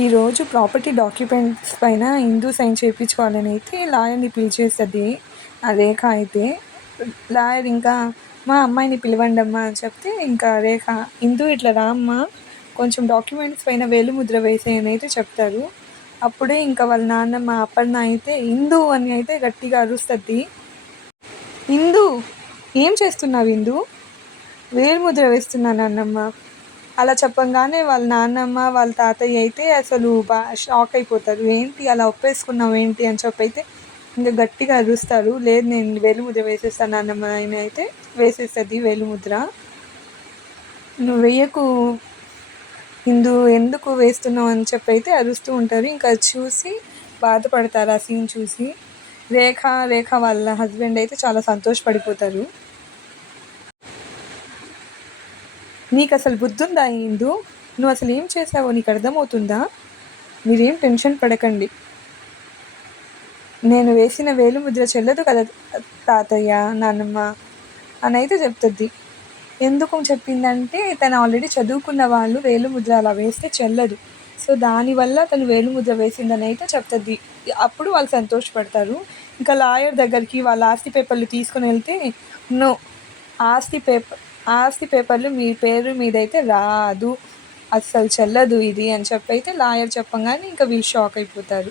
ఈరోజు property documents పైన Hindu sign చేయించుకోవాలని అయితే లాయర్ని పిలిచేస్తుంది ఆ రేఖ అయితే. లాయర్ ఇంకా మా అమ్మాయిని పిలవండి అమ్మా అని చెప్తే, ఇంకా రేఖ హిందూ ఇట్లా రామ్మా కొంచెం డాక్యుమెంట్స్ పైన వేలుముద్ర వేసేయని అయితే చెప్తారు. అప్పుడే ఇంకా వాళ్ళ నాన్నమ్మ అపర్ణ అయితే హిందూ అని అయితే గట్టిగా అరుస్తుంది. హిందూ ఏం చేస్తున్నావు హిందూ? వేలుముద్ర వేస్తున్నాను అన్నమ్మ. అలా చెప్పంగానే వాళ్ళ నాన్నమ్మ వాళ్ళ తాతయ్య అయితే అసలు షాక్ అయిపోతారు. ఏంటి అలా ఒప్పేసుకున్నావు ఏంటి అని చెప్పైతే ఇంకా గట్టిగా అరుస్తారు. లేదు నేను వేలుముద్ర వేసేస్తాను నాన్నమ్మ అని అయితే వేసేస్తుంది వేలుముద్ర. నువ్వు వేయకు హిందూ, ఎందుకు వేస్తున్నావు అని చెప్పైతే అరుస్తూ ఉంటారు. ఇంకా చూసి బాధపడతారు ఆ సీన్ చూసి. రేఖ వాళ్ళ హస్బెండ్ అయితే చాలా సంతోషపడిపోతారు. నీకు అసలు బుద్ధి ఉందా హిందూ? నువ్వు అసలు ఏం చేసావో నీకు అర్థమవుతుందా? మీరేం టెన్షన్ పడకండి, నేను వేసిన వేలుముద్ర చెల్లదు కదా తాతయ్య నాన్నమ్మ అని అయితే చెప్తుంది. ఎందుకు చెప్పిందంటే తను ఆల్రెడీ చదువుకున్న వాళ్ళు వేలుముద్ర అలా వేస్తే చెల్లదు, సో దానివల్ల తను వేలుముద్ర వేసిందని అయితే చెప్తుంది. అప్పుడు వాళ్ళు సంతోషపడతారు. ఇంకా లాయర్ దగ్గరికి వాళ్ళ ఆస్తి పేపర్లు తీసుకుని వెళ్తే, నో, ఆస్తి పేపర్లు మీ పేరు మీద అయితే రాదు, అస్సలు చెల్లదు ఇది అని చెప్పైతే లాయర్ చెప్పంగానే ఇంకా వీళ్ళు షాక్ అయిపోతారు.